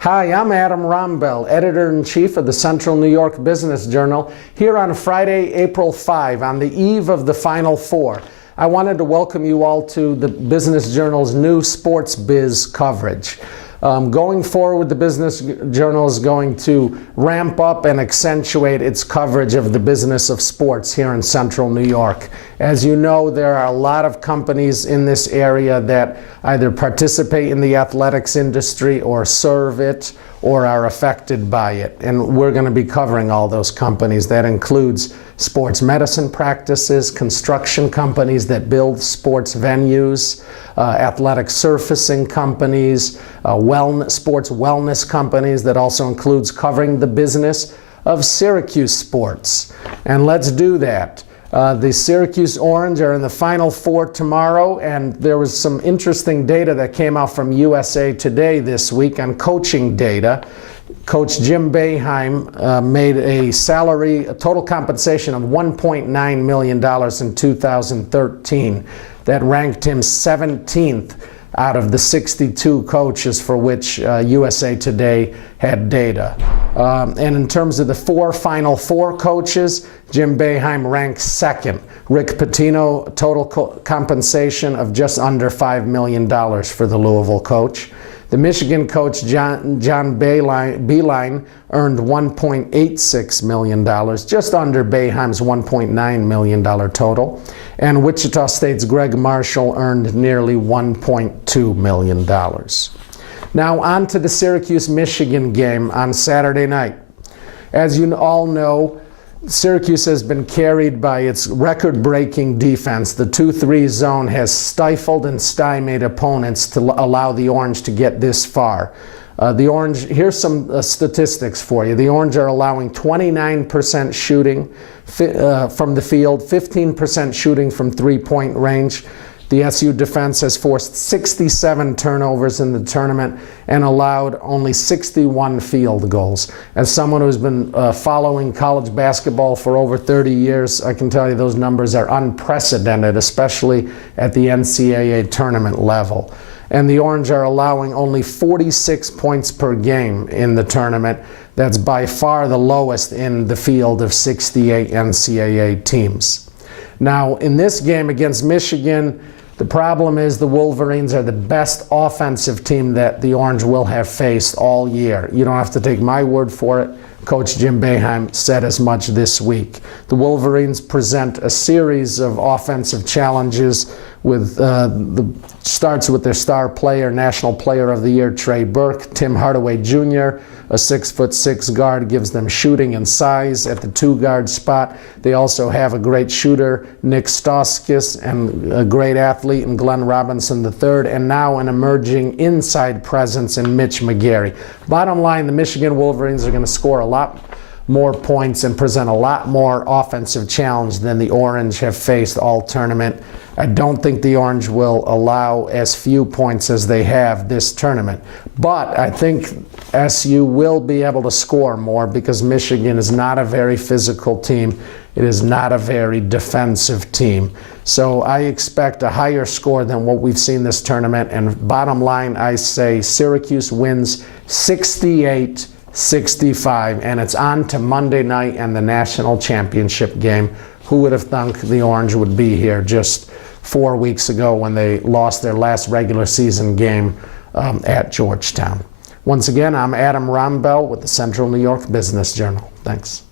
Hi, I'm Adam Rombel, Editor-in-Chief of the Central New York Business Journal, here on Friday, April 5, on the eve of the Final Four. I wanted to welcome you all to the Business Journal's new sports biz coverage. Going forward, the Business Journal is going to ramp up and accentuate its coverage of the business of sports here in Central New York. As you know, there are a lot of companies in this area that either participate in the athletics industry or serve it or are affected by it. And we're going to be covering all those companies. That includes sports medicine practices, construction companies that build sports venues, athletic surfacing companies, sports wellness companies. That also includes covering the business of Syracuse sports. And let's do that. The Syracuse Orange are in the Final Four tomorrow, and there was some interesting data that came out from USA Today this week on coaching data. Coach Jim Boeheim made a total compensation of $1.9 million in 2013. That ranked him 17th out of the 62 coaches for which USA Today had data. And in terms of the Final Four coaches, Jim Boeheim ranks second. Rick Pitino, total compensation of just under $5 million for the Louisville coach. The Michigan coach, John Beilein, earned $1.86 million, just under Boeheim's $1.9 million total. And Wichita State's Greg Marshall earned nearly $1.2 million. Now on to the Syracuse-Michigan game on Saturday night. As you all know, Syracuse has been carried by its record-breaking defense. The 2-3 zone has stifled and stymied opponents to allow the Orange to get this far. The Orange, here's some statistics for you. The Orange are allowing 29% shooting from the field, 15% shooting from three-point range. The SU defense has forced 67 turnovers in the tournament and allowed only 61 field goals. As someone who's been following college basketball for over 30 years, I can tell you those numbers are unprecedented, especially at the NCAA tournament level. And the Orange are allowing only 46 points per game in the tournament. That's by far the lowest in the field of 68 NCAA teams. Now, in this game against Michigan, the problem is the Wolverines are the best offensive team that the Orange will have faced all year. You don't have to take my word for it. Coach Jim Boeheim said as much this week. The Wolverines present a series of offensive challenges with starts with their star player, National Player of the Year, Trey Burke. Tim Hardaway Jr., a 6'6" guard, gives them shooting and size at the two-guard spot. They also have a great shooter, Nick Stauskas, and a great athlete in Glenn Robinson III, and now an emerging inside presence in Mitch McGary. Bottom line, the Michigan Wolverines are going to score a lot more points and present a lot more offensive challenge than the Orange have faced all tournament. I don't think the Orange will allow as few points as they have this tournament. But I think SU will be able to score more because Michigan is not a very physical team. It is not a very defensive team. So I expect a higher score than what we've seen this tournament. And bottom line, I say Syracuse wins 68-65. And it's on to Monday night and the national championship game. Who would have thunk the Orange would be here just 4 weeks ago when they lost their last regular season game at Georgetown? Once again, I'm Adam Rombel with the Central New York Business Journal. Thanks.